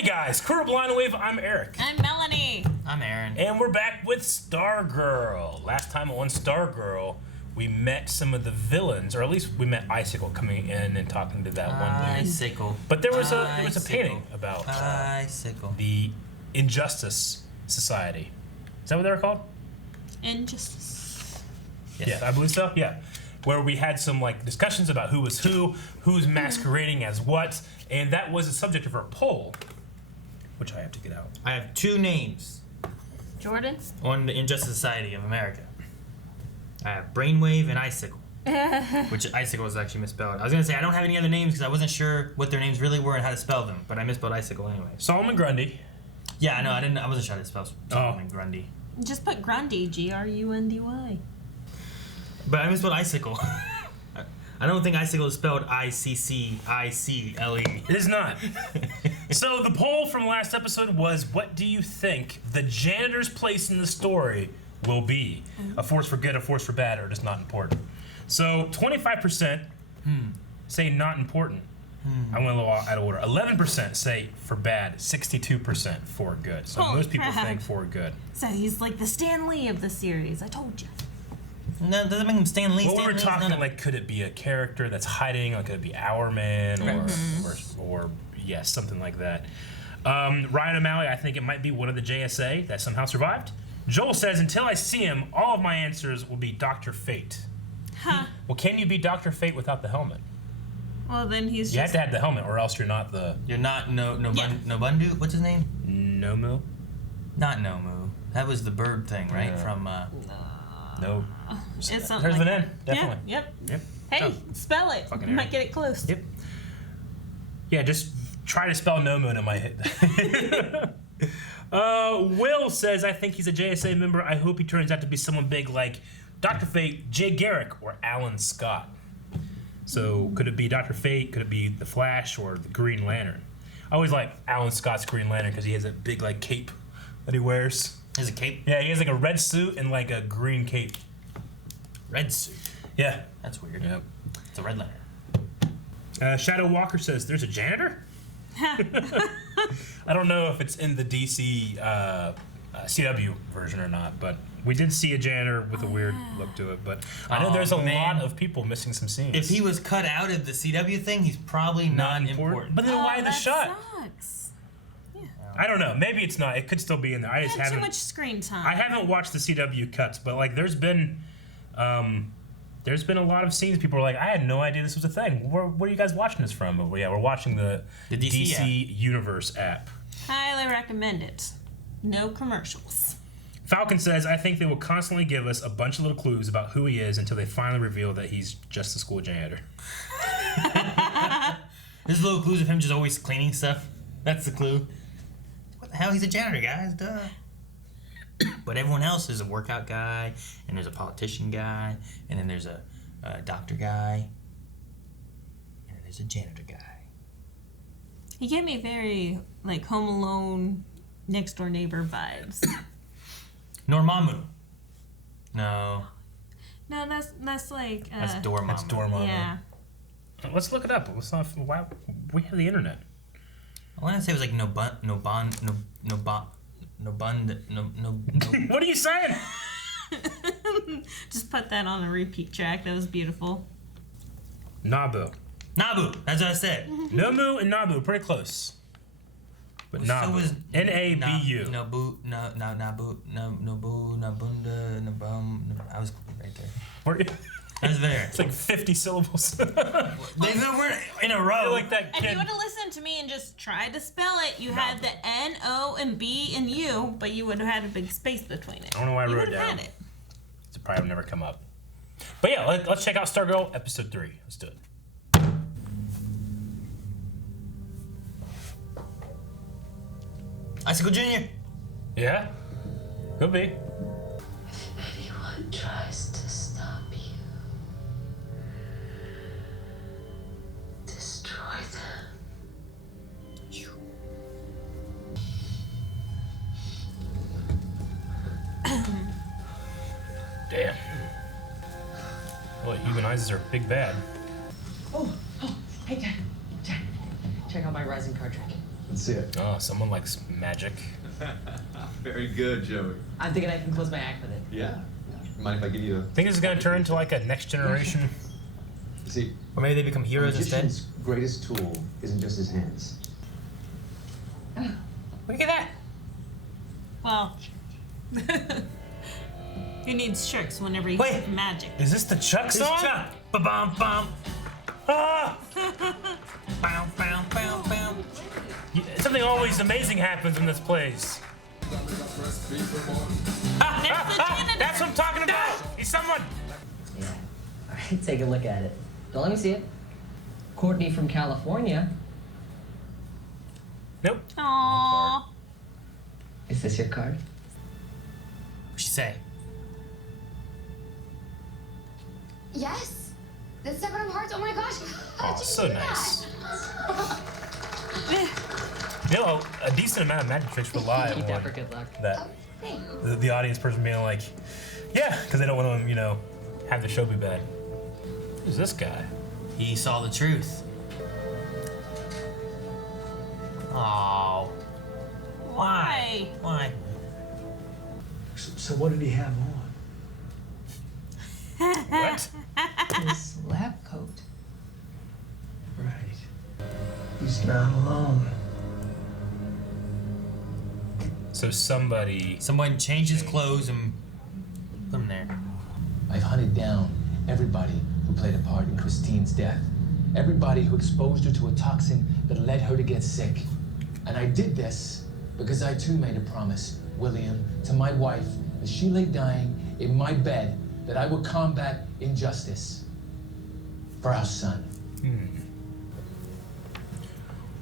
Hey guys, Crew of Blind Wave, I'm Eric. I'm Melanie. I'm Aaron. And we're back with Stargirl. Last time on Stargirl, we met some of the villains, or at least we met Icicle coming in and talking to that one dude. Icicle. But there was a painting about Icicle. The Injustice Society. Is that what they were called? Injustice. Yes. Yeah, I believe so. Yeah. Where we had some like discussions about who was who's masquerading as what, and that was the subject of our poll, which I have to get out. I have two names Jordan? on the Injustice Society of America. I have Brainwave and Icicle. Which Icicle is actually misspelled. I was going to say I don't have any other names because I wasn't sure what their names really were and how to spell them, but I misspelled Icicle anyway. Solomon Grundy. Yeah, I know. I wasn't sure how to spell Solomon Grundy. Just put Grundy, Grundy. But I misspelled Icicle. I don't think Icicle is spelled Iccle. It is not. So the poll from last episode was, what do you think the janitor's place in the story will be? A force for good, a force for bad, or just not important? So 25% say not important. I went a little out of order. 11% say for bad, 62% for good. So most people think for good. So he's like the Stan Lee of the series. I told you. No, doesn't make him Stan Lee. Well, Stan we were Lee's talking none of- like, could it be a character that's hiding? Like, could it be Our Man or yes, something like that. Ryan O'Malley, I think it might be one of the JSA that somehow survived. Joel says, until I see him, all of my answers will be Dr. Fate. Huh. Well, can you be Dr. Fate without the helmet? Well, then he's You just... have to have the helmet, or else you're not the... You're not Nobundu? What's his name? Nomu? Not Nomu. That was the bird thing, right? Yeah. From No. It's something There's like the that. N, definitely. Yep. Yep. Hey, Oh, spell it. fucking You might Aaron. get it close. Yep. Yeah, just try to spell Nomu and it might hit. Will says, I think he's a JSA member. I hope he turns out to be someone big like Dr. Fate, Jay Garrick, or Alan Scott. So could it be Dr. Fate? Could it be the Flash or the Green Lantern? I always like Alan Scott's Green Lantern because he has a big like cape that he wears. Is it cape? Yeah, he has like a red suit and like a green cape. Red suit. Yeah. That's weird. Yep. It's a red lantern. Shadow Walker says, there's a janitor? I don't know if it's in the DC CW version or not, but we did see a janitor with a weird look to it. But I know there's a lot of people missing some scenes. If he was cut out of the CW thing, he's probably not important. But then why the that shot? Sucks. I don't know. Maybe it's not. It could still be in there. I just haven't. Too much screen time. I haven't watched the CW cuts, but like there's been a lot of scenes. People are like, I had no idea this was a thing. Where are you guys watching this from? But yeah, we're watching the DC Universe app. Highly recommend it. No commercials. Falcon says, I think they will constantly give us a bunch of little clues about who he is until they finally reveal that he's just a school janitor. There's little clues of him just always cleaning stuff. That's the clue. What the hell? He's a janitor, guys. Duh. But everyone else is a workout guy, and there's a politician guy, and then there's a doctor guy, and then there's a janitor guy. He gave me very like Home Alone, Next Door Neighbor vibes. Dormammu. No. No, that's like. That's Dormammu. That's Dormammu. Yeah. Let's look it up. Let's not. Wow, we have the internet. I want to say it was like What are you saying? Just put that on a repeat track. That was beautiful. Nabu. Nabu. That's what I said. Nomu and Nabu, pretty close. But So Nabu. was N-A-B-U. Nabu, Nabunda, Nabum. I was right there. Where- I was there. It's like 50 syllables. They weren't in a row. Like that If kid. you would have listened to me and just tried to spell it, you had the N, O, and B and U, but you would have had a big space between it. I don't know why I You wrote it would have down. had it. It's probably never come up. But yeah, let's check out Stargirl episode 3. Let's do it. Icicle Jr. Yeah? Could be. If anyone tries to stop you, destroy them. Damn. Well, humanizes are big bad. Oh, hey, Jack. Check out my rising card trick. Let's see it. Oh, someone likes magic. Very good, Joey. I'm thinking I can close my act with it. Yeah. Mind if I give you a... Think this is gonna turn into like a next generation? See, Or maybe they become heroes instead. magician's greatest tool isn't just his hands. Look at that. Well, he needs tricks whenever he Wait. has magic. Is this the Chuck It's song? Chuck. Ba-bum, bum. Ah! Bow, bow, bow, bow. Something always amazing happens in this place. That's what I'm talking about. He's someone. Yeah. All right, take a look at it. Don't let me see it. Courtney from California. Nope. Aww. Is this your card? What'd she say? Yes. The 7 of hearts. Oh my gosh. How Oh, did you so do nice. that? You know, a decent amount of magic tricks rely Keep that on for good luck. that. Thanks. The audience person being like, yeah, because they don't want to, you know, have the show be bad. Who's this guy? He saw the truth. Oh. Why? Why? So what did he have on? What? This lab coat. Right. He's not alone. So somebody. Someone changed his clothes and put him there. I've hunted down everybody who played a part in Christine's death. Everybody who exposed her to a toxin that led her to get sick. And I did this because I too made a promise, William, to my wife, as she lay dying in my bed, that I would combat injustice for our son.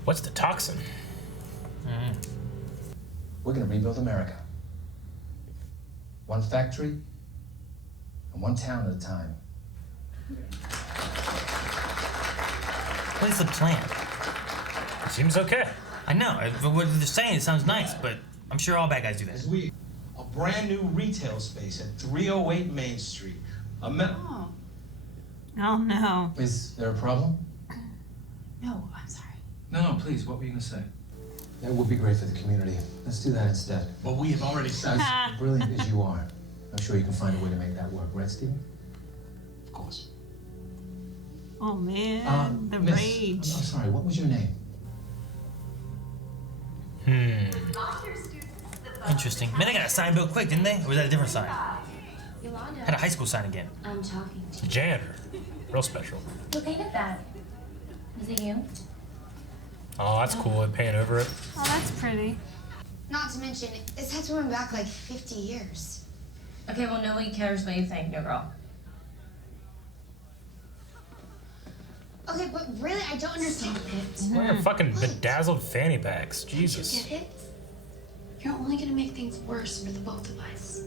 What's the toxin? We're gonna rebuild America. One factory and one town at a time. What is the plan? Seems okay. I know. What they're saying, it sounds nice, but I'm sure all bad guys do that. A brand new retail space at 308 Main Street. Oh no. Is there a problem? No, I'm sorry. No, please, what were you gonna say? That would be great for the community. Let's do that instead. Well, we have already said. As brilliant as you are, I'm sure you can find a way to make that work, right, Stephen? Of course. Oh man, the Miss, rage. I'm sorry, what was your name? Interesting. Man, they got a sign built quick, didn't they? Or was that a different sign? Yolanda. Had a high school sign again. I'm talking to The janitor. Real special. you. Who painted that? Is it you? Oh, that's cool. And pan over it. Oh, that's pretty. Not to mention, it's had to run back like 50 years. Okay, well, nobody cares what you think, no girl. Okay, but really, I don't understand it. Wearing fucking bedazzled fanny packs. Jesus. Get it? You're only gonna make things worse for the both of us.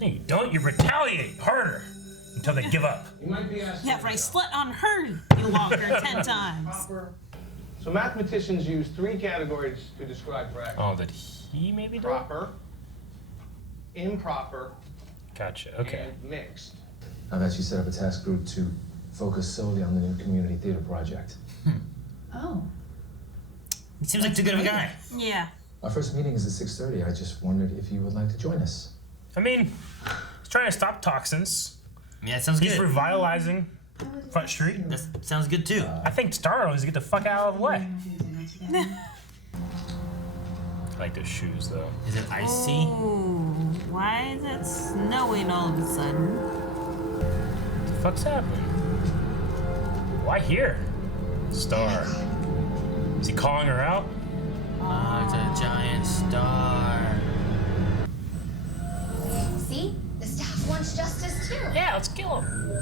No, you don't. You retaliate harder until they give up. You might be asking. Yeah, right. Slut on her, you walker 10 times. So mathematicians use 3 categories to describe brag. Oh, did he maybe do it? Proper, improper, Gotcha. Okay. and mixed. I've actually set up a task group to focus solely on the new community theater project. Oh. He seems like too good of a guy. Yeah. Our first meeting is at 6:30. I just wondered if you would like to join us. I mean, he's trying to stop toxins. Yeah, that sounds He's good. revitalizing Front Street. That sounds good too. I think Stargirl needs to get the fuck out of the way. I like those shoes though. Is it icy? Ooh, why is it snowing all of a sudden? What the fuck's happening? Why here? Star. Is he calling her out? Oh, it's a giant star. See? The staff wants justice too. Yeah, let's kill him.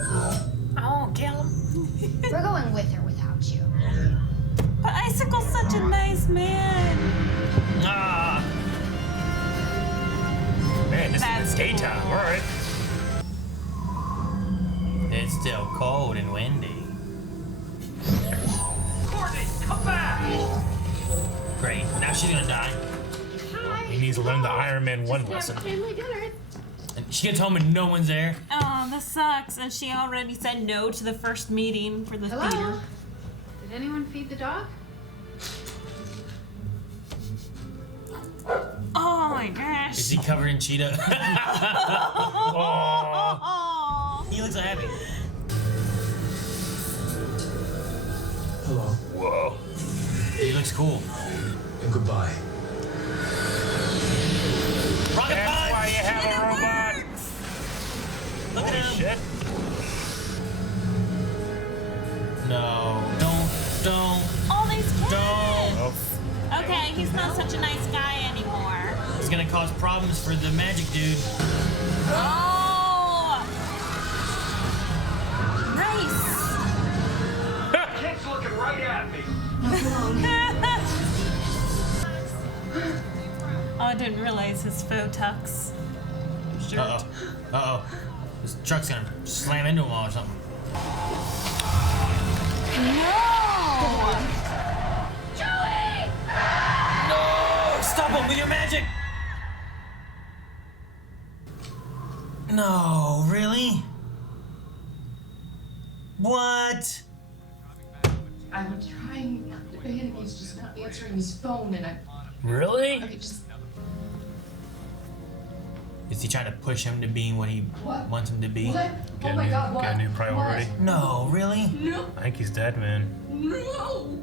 I won't kill him. We're going with or without you. But Icicle's such a nice man. Ah! Man, this That's is daytime. cool. All right. It's still cold and windy. Courtney, come back! Great. Now she's gonna die. He needs to learn the Iron Man 1 lesson. And she gets home and no one's there. Oh, this sucks. And she already said no to the first meeting for the theater. Did anyone feed the dog? Oh my gosh. Is he covered in cheetah? Oh. He looks so happy. Hello. Whoa. He looks cool. And goodbye. Rocket That's punch! why you have a robot. Look at him. Shit. No, don't. All these kids. Don't. Oh. Okay, he's not such a nice guy anymore. It's gonna cause problems for the magic dude. Oh! Nice. Kid's looking right at me. Oh, I didn't realize his faux tux shirt. Uh-oh. This truck's gonna slam into him or something. No! No! Stop him with your magic! No, really? What? I was trying to him. He's just not answering his phone, and I. Really? Okay, just. Is he trying to push him to being what he wants him to be? What? Oh my God! What? Got a new priority. What? No, really? No. I think he's dead, man. No.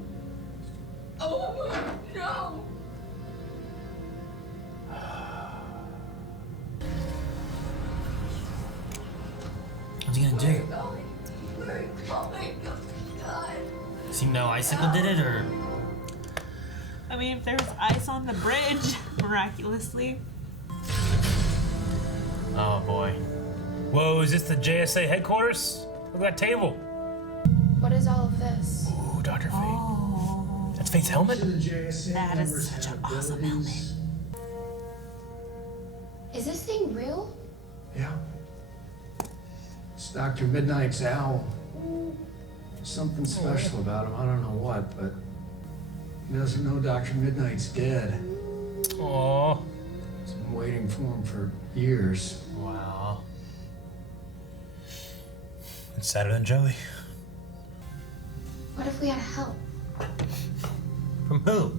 Oh no. What's he gonna do? Oh my God. Does he know Icicle did it, or? I mean, if there was ice on the bridge, miraculously. Oh boy. Whoa, is this the JSA headquarters? Look at that table. What is all of this? Ooh, Dr. Fate. Oh, That's Fate's helmet? that is such an awesome helmet. Is this thing real? Yeah. It's Dr. Midnight's owl. Something special about him. I don't know what, but he doesn't know Dr. Midnight's dead. Aww. He's been waiting for him for years. Wow. It's sadder than Joey. What if we had help? From who?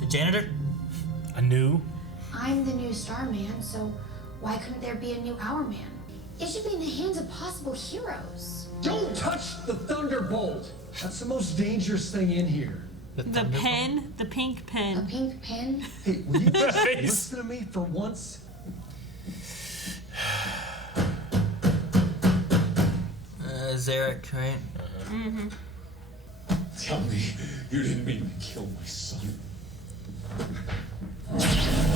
The janitor? A new? I'm the new Starman, so why couldn't there be a new Hourman? It should be in the hands of possible heroes. Don't touch the Thunderbolt! That's the most dangerous thing in here. The pen, the pink A pen. pink pin? Hey, will you just listen to me for once? Zarek, right? Mm-hmm. Tell me you didn't mean to kill my son.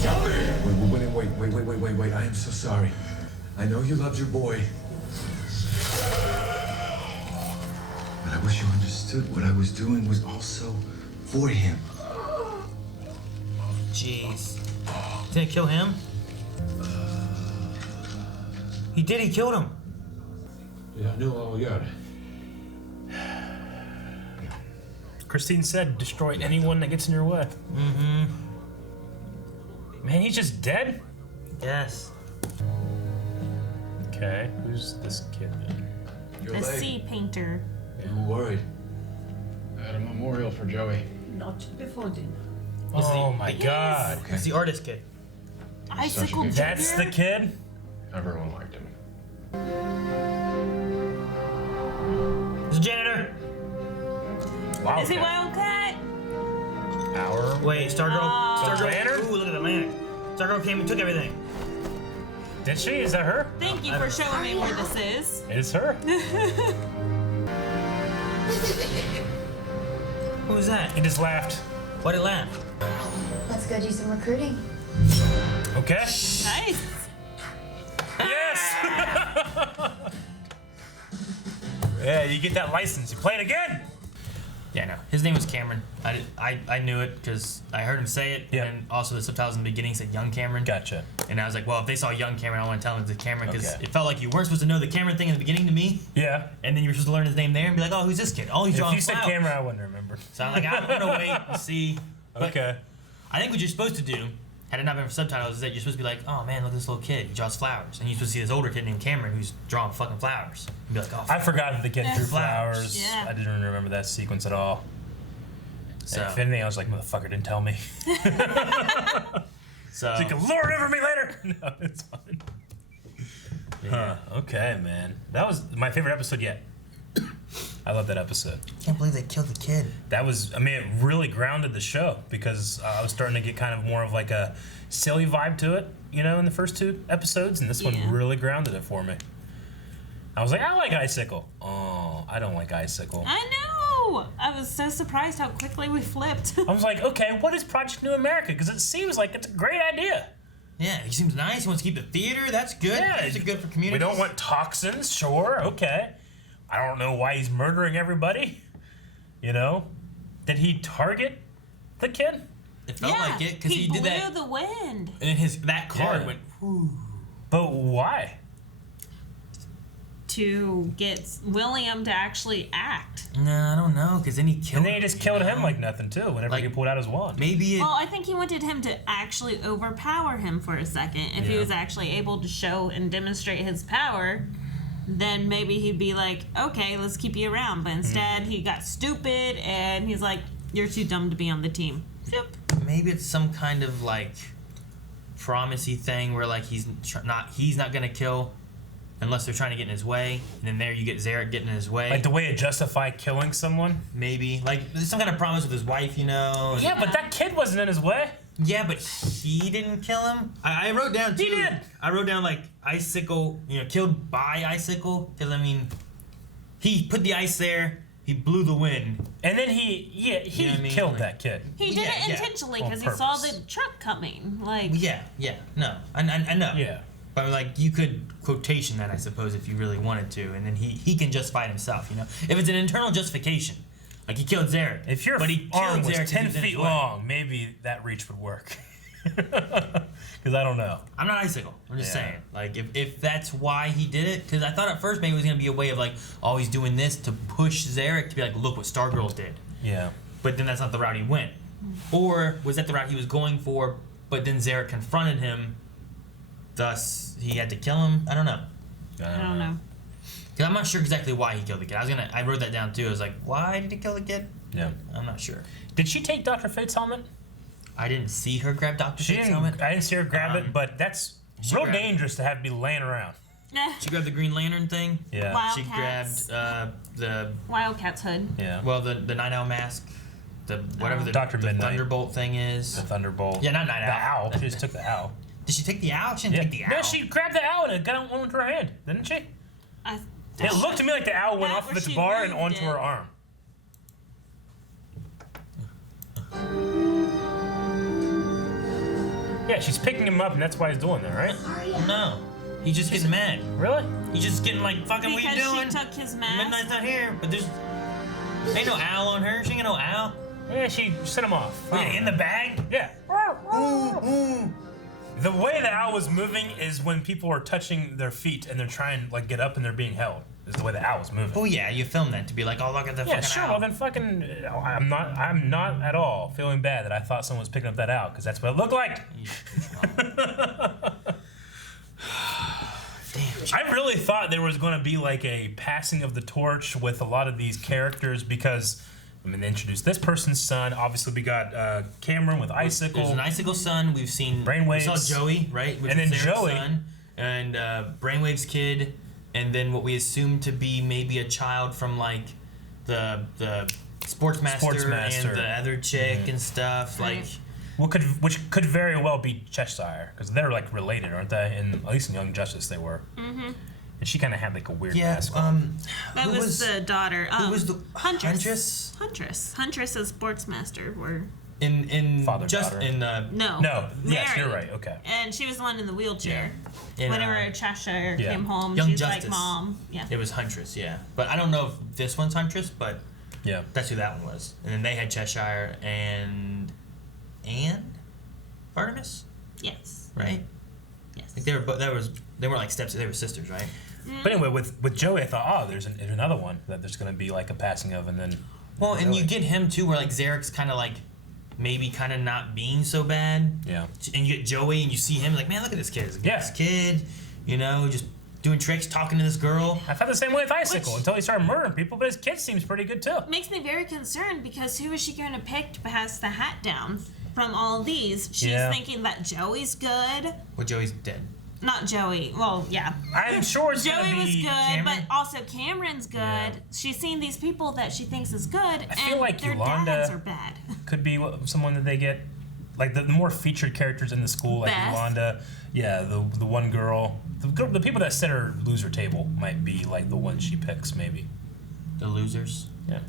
Tell me! Wait. I am so sorry. I know you loved your boy. But I wish you understood what I was doing was also for him. Jeez. Didn't kill him? He did, he killed him. Yeah, I know all got it. Christine said, destroy anyone that gets in your way. Mm-hmm. Man, he's just dead? Yes. Okay, who's this kid then? The sea painter. I'm worried. I had a memorial for Joey. Not before dinner. Oh my god. It's the artist kid. Icicle Jr.? That's the kid? Everyone liked him. It's a janitor. Wow. Is he Wildcat? Our Wait, Stargirl. Stargirl. lantern? Ooh, look at the lantern. Stargirl came and took everything. Did she? Is that her? Thank you for showing me where this is. It's her. Who was that? He just laughed. Why'd it laugh? Let's go do some recruiting. Okay. Nice. Yes! Yeah, you get that license. You play it again. Yeah, no. His name was Cameron. I knew it because I heard him say it. Yeah. And also the subtitles in the beginning said young Cameron. Gotcha. And I was like, well, if they saw young Cameron, I want to tell them it's Cameron because Okay. it felt like you weren't supposed to know the Cameron thing in the beginning to me. Yeah. And then you were supposed to learn his name there and be like, oh, who's this kid? Oh, he's If drawing you said flowers. camera, I wouldn't remember. So I'm like, I'm going to wait and see. But Okay. I think what you're supposed to do, had it not been for subtitles, is that you're supposed to be like, oh man, look at this little kid. He draws flowers. And you're supposed to see this older kid named Cameron who's drawing fucking flowers. And be like, oh, I forgot that the kid drew Flowers. flowers. Yeah. I didn't remember that sequence at all. So If anything, I was like, motherfucker didn't tell me. So you can lord over me later. No, it's fine. Yeah. Okay, man. That was my favorite episode yet. I love that episode. Can't believe they killed the kid. That was, I mean, it really grounded the show because I was starting to get kind of more of like a silly vibe to it, you know, in the first 2 episodes, and this one really grounded it for me. I was like, I like Icicle. Oh, I don't like Icicle. I know. I was so surprised how quickly we flipped. I was like, okay, what is Project New America? Because it seems like it's a great idea. Yeah, he seems nice. He wants to keep the theater. That's good. Yeah, That's good for community. We don't want toxins, sure, okay. I don't know why he's murdering everybody. You know? Did he target the kid? It felt like it because he did that. blew the wind. And that card went. Whoo. But why? To get William to actually act. No, I don't know, because then he killed. And then he just killed him like nothing too. Whenever he pulled out his wand. Maybe. Well, I think he wanted him to actually overpower him for a second. If he was actually able to show and demonstrate his power, then maybe he'd be like, okay, let's keep you around. But instead, he got stupid, and he's like, you're too dumb to be on the team. Yep. Maybe it's some kind of like promisey thing where like he's not gonna kill unless they're trying to get in his way, and then there you get Zarek getting in his way. Like the way to justify killing someone? Maybe. Like there's some kind of promise with his wife, you know. Yeah, but that kid wasn't in his way. Yeah, but he didn't kill him. I wrote down too. He did. I wrote down like Icicle, you know, killed by Icicle, because I mean, he put the ice there. He blew the wind. And then he You know what I mean? killed Like- that kid. He did it intentionally On because he saw purpose. the truck coming. Like, No, I know. Yeah. But like you could quotation that, I suppose, if you really wanted to, and then he can justify it himself, you know. If it's an internal justification, like he killed Zarek. If your but he arm killed was Zarek 10 'cause he was in his feet way. long, maybe that reach would work. Because I don't know. I'm not Icicle. I'm just Yeah. saying. Like, if that's why he did it, because I thought at first maybe it was going to be a way of, like, oh, he's doing this to push Zarek to be like, look what Stargirl did. Yeah. But then that's not the route he went. Or was that the route he was going for, but then Zarek confronted him, thus he had to kill him? I don't know. I don't know. Because I'm not sure exactly why he killed the kid. I wrote that down too. I was like, why did he kill the kid? Yeah. I'm not sure. Did she take Dr. Fate's helmet? I didn't see her grab Dr. Fate's helmet. I didn't see her grab it, but that's real grabbed- dangerous to have be laying around. She grabbed the Green Lantern thing. Yeah. She grabbed the Wildcat's hood. Yeah. well the Night Owl mask, the whatever the Dr. the Midnight. Thunderbolt thing is. The Thunderbolt. Yeah, not Night The Owl. owl. She just took the owl. Did she take the owl? She didn't take the owl. No, she grabbed the owl and it got on into her hand, didn't she? It looked to me like the owl went That off of where its she bar and moved onto it. her arm. Yeah, she's picking him up, and that's why he's doing that, right? No, he's just getting mad. Really? He's just getting like, fucking, what Because you doing? she took his mask. Midnight's not here, but there's ain't no owl on her. She ain't got no owl. Yeah, she set him off. Yeah, in the bag. Yeah. The way the owl was moving is when people are touching their feet and they're trying to like get up and they're being held. Is the way the owl was moving. Oh yeah, you filmed that to be like, oh look at the Yeah, fucking sure. owl. Well, then fucking, I'm not at all feeling bad that I thought someone was picking up that owl because that's what it looked like. I really thought there was going to be like a passing of the torch with a lot of these characters because, I mean, they introduced this person's son. Obviously, we got Cameron with Icicle. There's an Icicle son. We've seen Brainwaves. We saw Joey, right? Which And is then Zarek's Joey. son, and Brainwave's kid, and then what we assume to be maybe a child from like the Sportsmaster and the other chick and stuff. Like, which could very well be Cheshire because they're like related, aren't they? And at least in Young Justice, they were. Mm-hmm. And she kind of had like a weird mask on. That who was the daughter. Who was the Huntress? Huntress as Sportsmaster were. in Father, just daughter. in No. Yes, Mary. you're right. Okay. And she was the one in the wheelchair. In, Whenever Cheshire yeah. came home, Young she's Justice. like, Mom. Yeah. It was Huntress, yeah. But I don't know if this one's Huntress, but Yeah. that's who that one was. And then they had Cheshire and Artemis, Yes. right? Yes. Like they weren't like steps, they were sisters, right? But anyway, with Joey, I thought, oh, there's another one that there's going to be like a passing of, and then. Well, and Really? you get him too, where like Zarek's kind of like maybe kind of not being so bad. Yeah. And you get Joey, and you see him like, man, look at this kid. He's a Yeah. nice kid, you know, just doing tricks, talking to this girl. I felt the same way with Icicle until he started murdering people, but his kid seems pretty good too. Makes me very concerned because who is she going to pick to pass the hat down from all of these? She's thinking that Joey's good. Well, Joey's dead. Not Joey. Well, yeah. I'm sure it's Joey gonna be was good, Cameron. but also Cameron's good. Yeah. She's seen these people that she thinks is good, I feel and like their Yolanda dads are bad. Could be someone that they get, like the more featured characters in the school, like Beth. Yolanda. Yeah, the one girl. The people that sit her loser table might be like the one she picks, maybe. The losers? Yeah.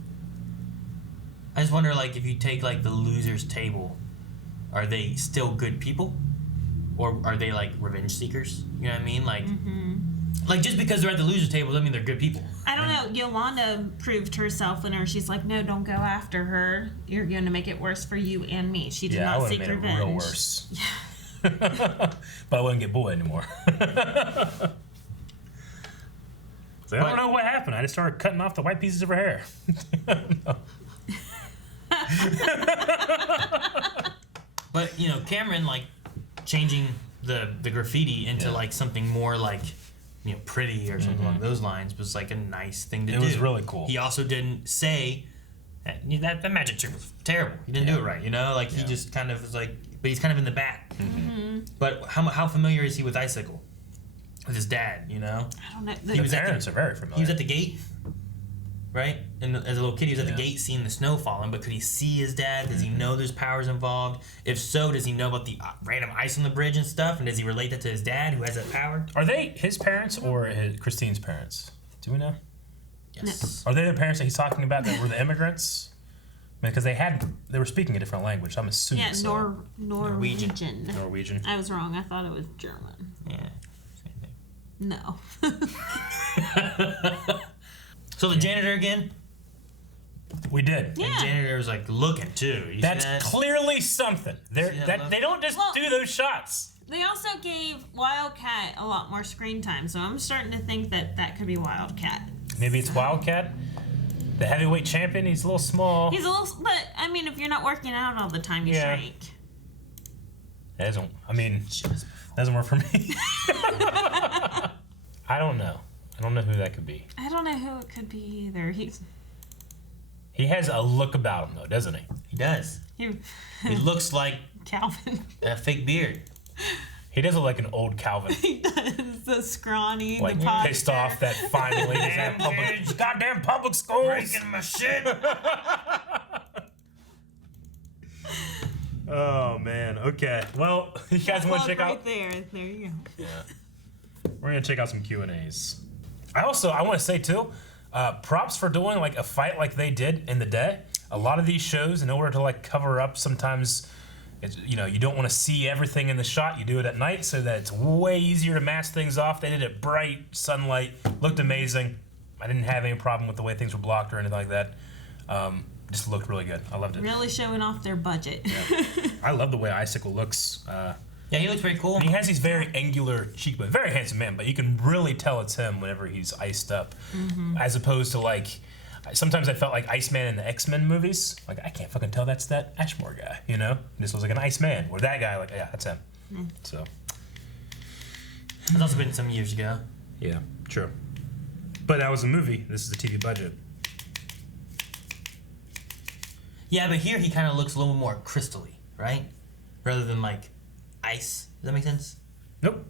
I just wonder, like, if you take, like, the losers table, are they still good people? Or are they, like, revenge seekers? You know what I mean? Like, like just because they're at the losers table doesn't mean they're good people. I don't know. Yolanda proved herself whenever she's like, no, don't go after her. You're going to make it worse for you and me. She did not seek revenge. It real worse. But I wouldn't get bullied anymore. So I don't know what happened. I just started cutting off the white pieces of her hair. But, you know, Cameron, like, changing the graffiti into, like, something more, like, you know, pretty or something along those lines was, like, a nice thing to do. It was really cool. He also didn't say that magic trick was terrible. He didn't do it right, you know? Like, he just kind of was like, but he's kind of in the back. But how familiar is he with Icicle? With his dad, you know? I don't know. His parents are very familiar. He was at the gate, right? And as a little kid, he was at the gate seeing the snow falling, but could he see his dad? Does he know there's powers involved? If so, does he know about the random ice on the bridge and stuff? And does he relate that to his dad who has that power? Are they his parents or Christine's parents? Do we know? Yes. No. Are they the parents that he's talking about that were the immigrants? Because they were speaking a different language. So I'm assuming. Yeah, so. Norwegian. Norwegian. I was wrong. I thought it was German. Yeah. No. So the janitor again? We did. Yeah. And janitor was like looking too. That's clearly something. They don't just do those shots. They also gave Wildcat a lot more screen time, so I'm starting to think that could be Wildcat. Maybe it's Wildcat. The heavyweight champion. He's a little small. He's a little, but I mean, if you're not working out all the time, you shrink. That doesn't work for me. I don't know. I don't know who that could be. I don't know who it could be either. He has a look about him, though, doesn't he? He does. He looks like Calvin. A fake beard. He does look like an old Calvin. He does. The scrawny, like the pissed off that finally goddamn public schools breaking my shit. Oh man. Okay. Well, you guys want to check out? There you go. Yeah. We're gonna check out some Q&As. I want to say too, props for doing like a fight like they did in the day. A lot of these shows, in order to like cover up, sometimes you don't want to see everything in the shot. You do it at night so that it's way easier to mask things off. They did it bright sunlight, looked amazing. I didn't have any problem with the way things were blocked or anything like that. Just looked really good. I loved it. Really showing off their budget. Yeah. I love the way Icicle looks. Yeah, he looks very cool. And he has these very angular cheekbones. Very handsome man, but you can really tell it's him whenever he's iced up. As opposed to like, sometimes I felt like Iceman in the X-Men movies. Like, I can't fucking tell that's that Ashmore guy, you know? This was like an Iceman. Or that guy, like, yeah, that's him. So. It's also been some years ago. Yeah, true. But that was a movie. This is a TV budget. Yeah, but here he kind of looks a little more crystally, right? Rather than like ice. Does that make sense? Nope.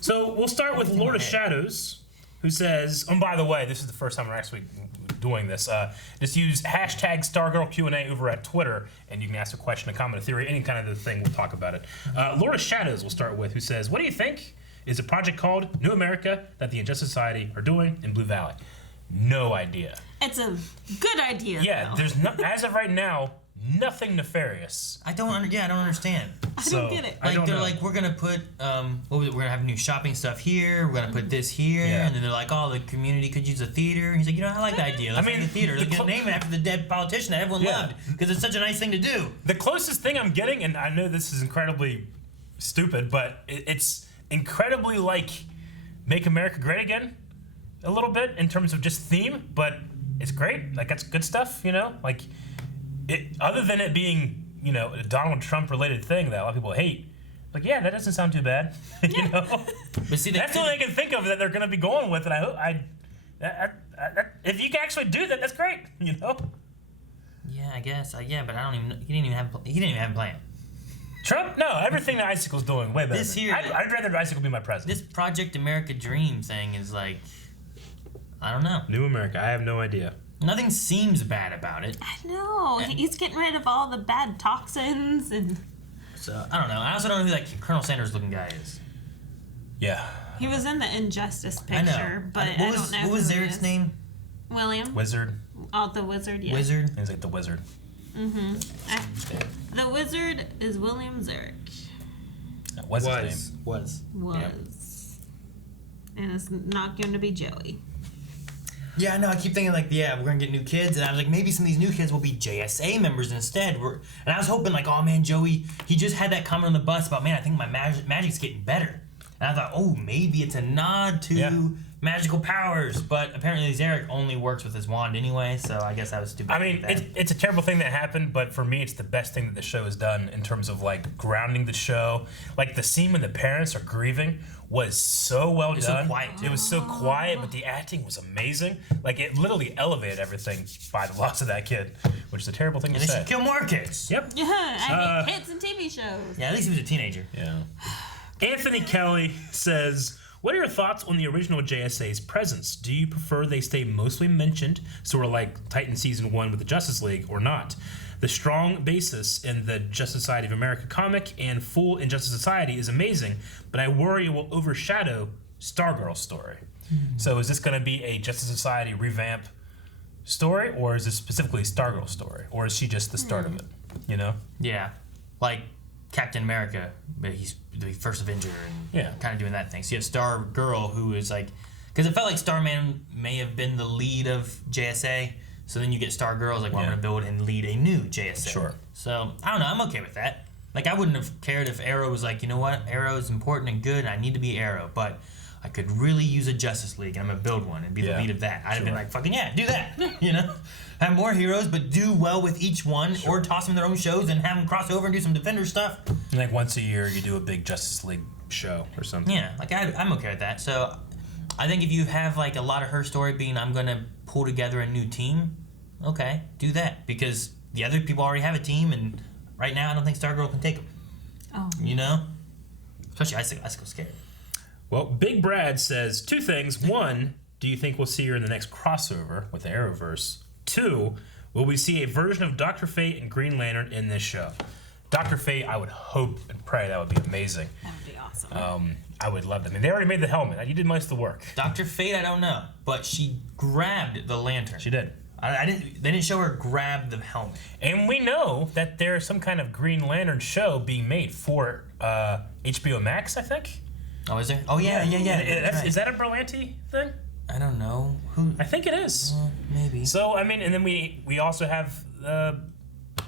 So we'll start with Lord of Shadows, who says, oh, by the way, this is the first time we're actually doing this. Just use hashtag Stargirl Q&A over at Twitter, and you can ask a question, a comment, a theory, any kind of thing. We'll talk about it. Lord of Shadows we'll start with, who says, what do you think is a project called New America that the Injustice Society are doing in Blue Valley? No idea. It's a good idea. Yeah, though. there's no, as of right now, nothing nefarious. I don't understand. I don't get it. Like they're like, we're gonna put we're gonna have new shopping stuff here. We're gonna put this here, and then they're like, oh, the community could use a theater. He's like, I like the idea. Let's make a theater. Let's name it after the dead politician that everyone loved because it's such a nice thing to do. The closest thing I'm getting, and I know this is incredibly stupid, but it's incredibly like Make America Great Again, a little bit in terms of just theme, but it's great. Like, that's good stuff, you know. Like, other than it being, a Donald Trump related thing that a lot of people hate, Like, yeah, that doesn't sound too bad. You know? But see, that's all I can think of that they're going to be going with, and I hope if you can actually do that, that's great. You know? Yeah, I guess. Yeah, but I don't even know. He didn't even have a plan. Trump? No, everything that Icicle's doing, way better. This here, I'd rather Icicle be my president. This Project America Dream thing is like, I don't know. New America, I have no idea. Nothing seems bad about it. I know. He's getting rid of all the bad toxins and... So, I don't know. I also don't know who that Colonel Sanders looking guy is. Yeah. He was in the Injustice picture, but I don't know What was who Zarek's name? William. Wizard. Oh, the Wizard, yeah. Wizard? He's like the Wizard. Mm-hmm. The Wizard is William Zarek. What's his name? Was. Yeah. And it's not going to be Joey. Yeah, no, I keep thinking like, yeah, we're gonna get new kids, and I was like, maybe some of these new kids will be JSA members instead. And I was hoping like, oh man, Joey, he just had that comment on the bus about, man, I think my magic's getting better. And I thought, oh, maybe it's a nod to magical powers, but apparently Zarek only works with his wand anyway, so I guess I was stupid. I mean, it's a terrible thing that happened, but for me, it's the best thing that the show has done in terms of like grounding the show. Like the scene when the parents are grieving was so well done. So quiet. It was so quiet, but the acting was amazing. Like it literally elevated everything by the loss of that kid, which is a terrible thing to say. They should kill more kids. Yep. Yeah, I hate kids and TV shows. Yeah, at least he was a teenager. Yeah. Anthony Kelly says, what are your thoughts on the original JSA's presence? Do you prefer they stay mostly mentioned, sort of like Titan Season 1 with the Justice League, or not? The strong basis in the Justice Society of America comic and full Injustice Society is amazing, but I worry it will overshadow Stargirl's story. So is this going to be a Justice Society revamp story, or is this specifically Stargirl's story? Or is she just the start of it, you know? Yeah, like Captain America, but he's the first Avenger and kind of doing that thing. So you have Stargirl, who is like, because it felt like Starman may have been the lead of JSA. So then you get Stargirl, like, well, I'm going to build and lead a new JSA. Sure. So I don't know. I'm okay with that. Like, I wouldn't have cared if Arrow was like, you know what, Arrow is important and good, and I need to be Arrow, but I could really use a Justice League, and I'm going to build one and be the lead of that. I'd have been like, fucking yeah, do that. You know, have more heroes, but do well with each one, or toss them in their own shows and have them cross over and do some Defender stuff. And like once a year, you do a big Justice League show or something. Yeah, like I'm okay with that. So I think if you have like a lot of her story being, I'm going to pull together a new team, okay, do that, because the other people already have a team, and right now I don't think Stargirl can take them. Oh. You know? Especially Icicle's scared. Well, Big Brad says two things. One, do you think we'll see her in the next crossover with the Arrowverse? Two, will we see a version of Dr. Fate and Green Lantern in this show? Dr. Fate, I would hope and pray that would be amazing. That would be awesome. I would love that. I mean, they already made the helmet. You did most of the work. Dr. Fate, I don't know, but she grabbed the lantern. She did. They didn't show her grab the helmet. And we know that there's some kind of Green Lantern show being made for HBO Max, I think. Oh, is there? Oh, yeah. Is that a Berlanti thing? I don't know. Who? I think it is. Maybe. So, I mean, and then we also have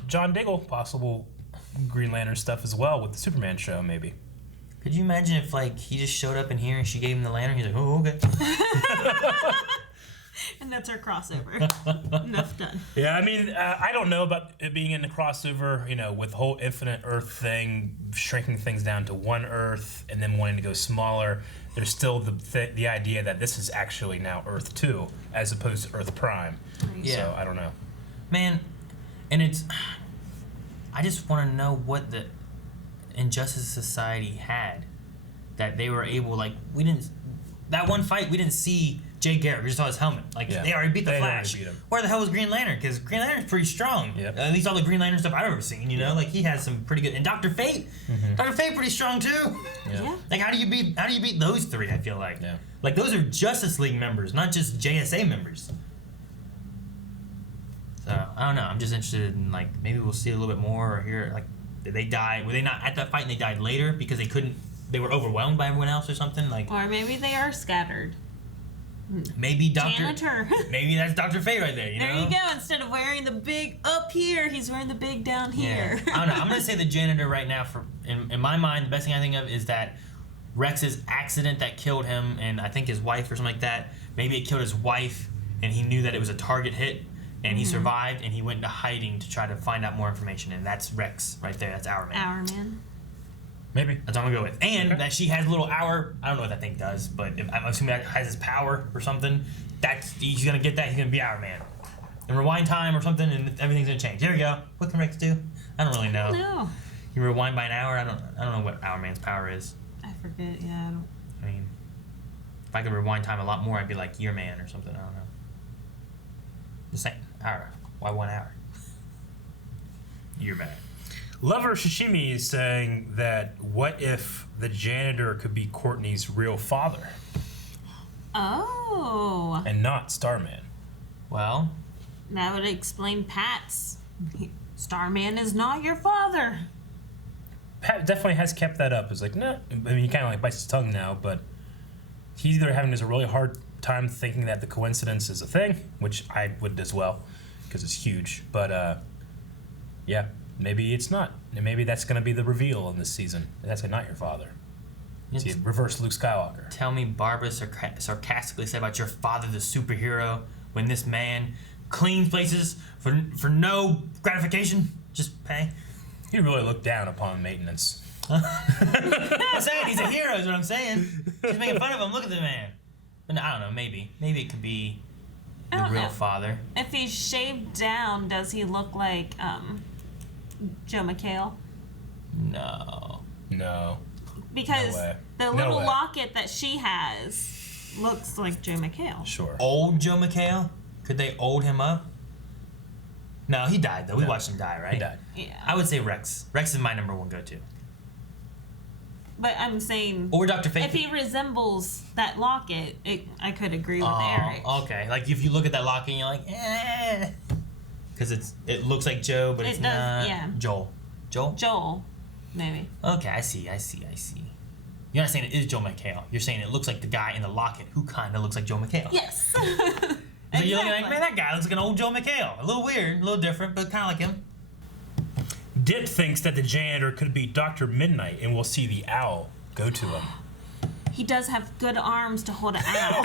John Diggle, possible Green Lantern stuff as well with the Superman show, maybe. Could you imagine if, like, he just showed up in here and she gave him the lantern? He's like, oh, okay. And that's our crossover. Enough done. Yeah, I mean, I don't know about it being in the crossover, you know, with the whole Infinite Earth thing, shrinking things down to one Earth and then wanting to go smaller. There's still the idea that this is actually now Earth 2 as opposed to Earth Prime. Yeah. So, I don't know. Man, and it's... I just want to know what the Injustice Society had that they were able, like, we didn't... That one fight, we didn't see Jay Garrick. We just saw his helmet. Like, they already beat the Flash. Beat him. Where the hell was Green Lantern? Because Green Lantern's pretty strong. Yep. At least all the Green Lantern stuff I've ever seen, you know? Like, he has some pretty good... And Dr. Fate? Dr. Fate pretty strong, too. Yeah. Like, how do you beat those three, I feel like? Yeah. Like, those are Justice League members, not just JSA members. So, I don't know. I'm just interested in, like, maybe we'll see a little bit more or hear, like, did they die? Were they not at that fight and they died later because they were overwhelmed by everyone else or something? Like, or maybe they are scattered. Maybe Janitor. Maybe that's Dr. Fate right there, you know? There you go. Instead of wearing the big up here, he's wearing the big down here. Yeah. I don't know. I'm going to say the janitor right now. In my mind, the best thing I think of is that Rex's accident that killed him, and I think his wife or something like that, maybe it killed his wife, and he knew that it was a target hit, and he survived, and he went into hiding to try to find out more information, and that's Rex right there. That's Our Man. Our Man. Maybe. That's what I'm gonna go with. And that she has a little hour. I don't know what that thing does, but I'm assuming that has his power or something. He's gonna get that. He's gonna be Hour Man. And rewind time or something, and everything's gonna change. Here we go. What can Rex do? I don't really know. No. You rewind by an hour. I don't know what Hour Man's power is. I forget. Yeah. I mean, if I could rewind time a lot more, I'd be like Year Man or something. I don't know. The same hour. Why 1 hour? Year Man. Lover Shishimi is saying that what if the janitor could be Courtney's real father Oh. and not Starman? Well, That would explain Pat's. Starman is not your father. Pat definitely has kept that up. It's like, no. I mean, he kind of like bites his tongue now, but he's either having a really hard time thinking that the coincidence is a thing, which I would as well, because it's huge. But yeah, maybe it's not. And maybe that's going to be the reveal in this season. That's not your father. See, reverse Luke Skywalker. Tell me Barbara sarcastically said about your father, the superhero, when this man cleans places for no gratification, just pay. He really looked down upon maintenance. I'm saying he's a hero is what I'm saying. She's making fun of him. Look at the man. But I don't know, maybe it could be the real father. If he's shaved down, does he look like Joe McHale? No. Because No way. the little locket that she has looks like Joe McHale. Sure. Old Joe McHale? Could they old him up? No, he died though. We watched him die, right? He died. Yeah. I would say Rex. Rex is my number one go-to. But I'm saying, Or Dr. Fate. if he resembles that locket, I could agree with Eric. Okay. Like if you look at that locket and you're like, eh. Because it looks like Joe, but it's It does, not. yeah. Joel? Maybe. Okay, I see. You're not saying it is Joe McHale. You're saying it looks like the guy in the locket who kind of looks like Joe McHale. Yes. So you're looking like, man, that guy looks like an old Joe McHale. A little weird, a little different, but kind of like him. Dip thinks that the janitor could be Dr. Midnight, and we'll see the owl go to him. He does have good arms to hold an owl.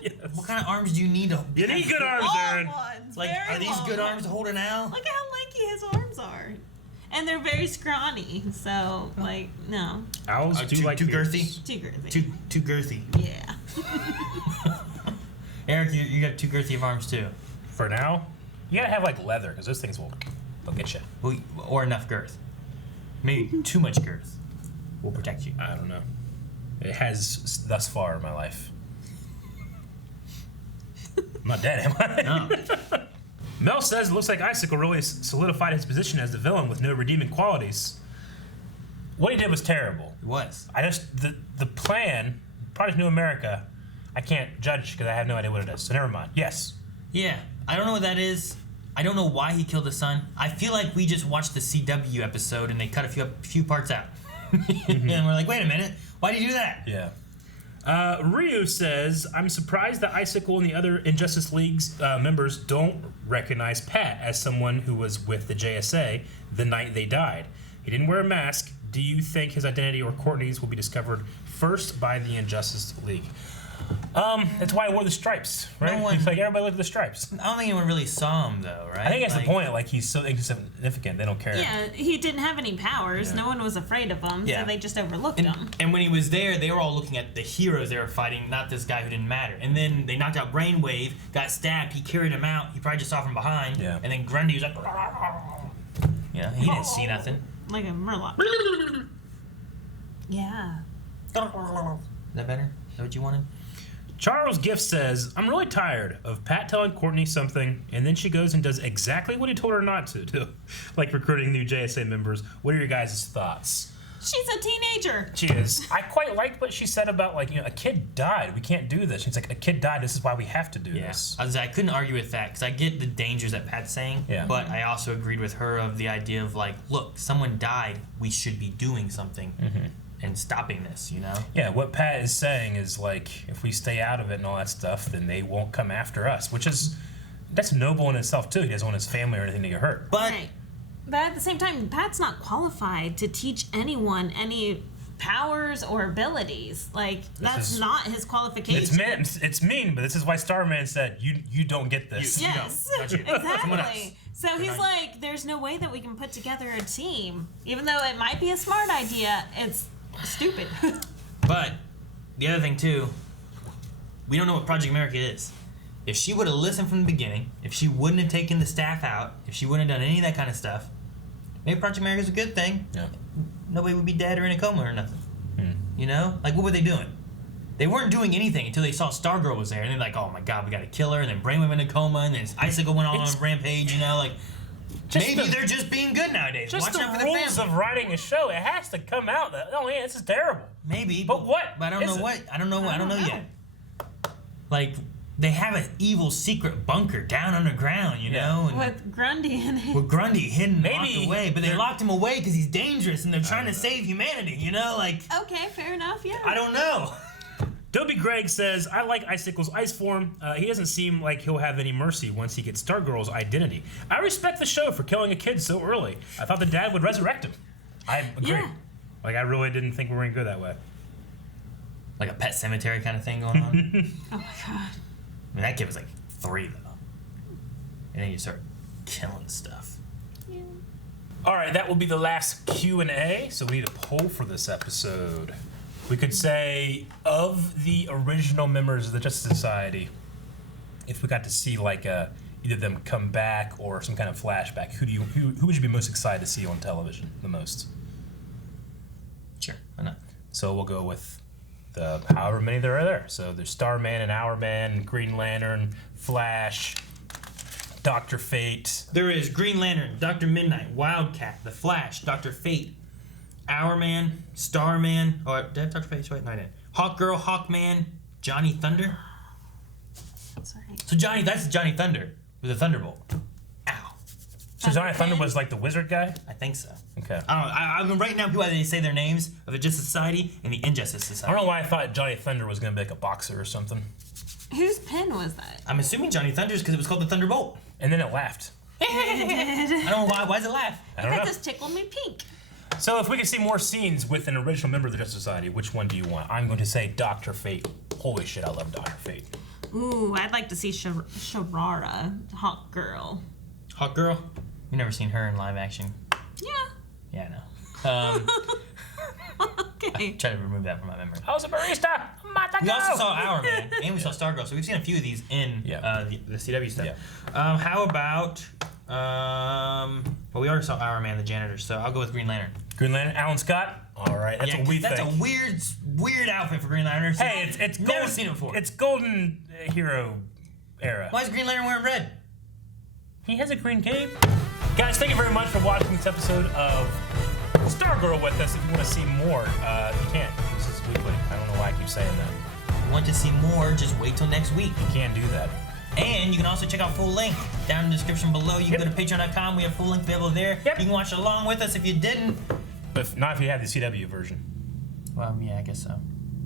Yes. What kind of arms do you need to? You need good arms, Aaron. Ones, Like, very are these long good ones. arms to hold an owl? Look how lanky his arms are. And they're very scrawny, so, like, no. Owls do too like girthy? Too girthy. Too girthy. Yeah. Eric, you got too girthy of arms too. For now, you gotta have like leather, because those things they'll get you. Well, or enough girth. Maybe too much girth will protect you. I don't know. It has thus far in my life. I'm not dead, am I? No. Mel says it looks like Icicle really solidified his position as the villain with no redeeming qualities. What he did was terrible. It was. The plan, Project New America, I can't judge because I have no idea what it is. So never mind. Yes. Yeah, I don't know what that is. I don't know why he killed his son. I feel like we just watched the CW episode and they cut a few parts out. And we're like, wait a minute, why did you do that? Yeah. Ryu says, I'm surprised that Icicle and the other Injustice League's members don't recognize Pat as someone who was with the JSA the night they died. He didn't wear a mask. Do you think his identity or Courtney's will be discovered first by the Injustice League? That's why I wore the stripes, right? No one- It's like everybody looked at the stripes. I don't think anyone really saw him though, right? I think that's the point. Like, he's so insignificant, they don't care. Yeah, he didn't have any powers. Yeah. No one was afraid of him, Yeah. so they just overlooked him. And when he was there, they were all looking at the heroes they were fighting, not this guy who didn't matter. And then they knocked out Brainwave, got stabbed, he carried him out, he probably just saw from behind. Yeah. And then Grundy was like, yeah, he didn't see nothing. Like a murloc. Yeah. Is that better? Is that what you wanted? Charles Gift says, I'm really tired of Pat telling Courtney something, and then she goes and does exactly what he told her not to do, like recruiting new JSA members. What are your guys' thoughts? She's a teenager. She is. I quite liked what she said about, like, a kid died. We can't do this. She's like, a kid died. This is why we have to do this. I couldn't argue with that because I get the dangers that Pat's saying, but I also agreed with her of the idea of, like, look, someone died. We should be doing something. And stopping this, you know? Yeah, what Pat is saying is, like, if we stay out of it and all that stuff, then they won't come after us, which is, that's noble in itself, too. He doesn't want his family or anything to get hurt. But Right. But at the same time, Pat's not qualified to teach anyone any powers or abilities. Like, that's not his qualification. It's mean, but this is why Starman said, you don't get this. Yes, exactly. So he's like, there's no way that we can put together a team. Even though it might be a smart idea, it's stupid. But the other thing, too, we don't know what Project America is. If she would have listened from the beginning, if she wouldn't have taken the staff out, if she wouldn't have done any of that kind of stuff, maybe Project America's a good thing. Yeah. Nobody would be dead or in a coma or nothing. You know? Like, what were they doing? They weren't doing anything until they saw Stargirl was there, and they're like, oh my god, we gotta kill her, and then Brainwave in a coma, and then Icicle went on a rampage, you know? Like, maybe they're just being good nowadays. Just Watching the out for rules the of writing a show. It has to come out that, oh yeah, this is terrible. Maybe. But what? But I don't know what. I don't know yet. Like, they have an evil secret bunker down underground, you know? And with Grundy in it. with Grundy hidden locked away, but they locked him away because he's dangerous and they're trying to save humanity, you know? Like, Okay, fair enough, yeah. I don't know. Dobie Gregg says, I like Icicle's ice form. He doesn't seem like he'll have any mercy once he gets Stargirl's identity. I respect the show for killing a kid so early. I thought the dad would resurrect him. I agree. Yeah. Like, I really didn't think we were going to go that way. Like a Pet Cemetery kind of thing going on. Oh my god. I mean, that kid was like 3, though. And then you start killing stuff. Yeah. All right, that will be the last Q&A, so we need a poll for this episode. We could say, of the original members of the Justice Society, if we got to see like either them come back or some kind of flashback, who would you be most excited to see on television the most? Sure, why not? So we'll go with the however many there are there. So there's Starman and Hourman, Green Lantern, Flash, Dr. Fate. There is Green Lantern, Dr. Midnight, Wildcat, The Flash, Dr. Fate, Hourman, Starman. Oh, did I have Dr. Fate? Wait, no, I didn't. Hawkgirl, Hawkman, Johnny Thunder. That's right. So that's Johnny Thunder with a thunderbolt. Ow. So Johnny Thunder was like the wizard guy? I think so. Okay. I don't know. I'm writing down people as they say their names of the Justice Society and the Injustice I Society. don't know why I thought Johnny Thunder was going to be like a boxer or something. Whose pen was that? I'm assuming Johnny Thunder's because it was called the Thunderbolt. And then it laughed. I don't know why. Why does it laugh? I don't know. That just tickled me pink. So if we could see more scenes with an original member of the Justice Society, which one do you want? I'm going to say Dr. Fate. Holy shit, I love Dr. Fate. Ooh, I'd like to see Sharara, Hawkgirl. Hawkgirl? You've never seen her in live action. Yeah. Yeah, I know. Okay. Try to remove that from my memory. I was a barista. We also saw Hourman and we saw Stargirl, so we've seen a few of these in the CW stuff. Yeah. How about well, we already saw Hourman, the janitor, so I'll go with Green Lantern. Green Lantern, Alan Scott. All right, that's what we think. That's a weird outfit for Green Lantern. Hey, it's never seen it before. It's golden hero era. Why is Green Lantern wearing red? He has a green cape. Guys, thank you very much for watching this episode of Stargirl with us. If you want to see more, you can. This is weekly. I don't know why I keep saying that. If you want to see more, just wait till next week. You can't do that. And you can also check out full length down in the description below. You can go to patreon.com. We have full length available there. You can watch along with us if you didn't. But not if you have the CW version. Well, yeah, I guess so.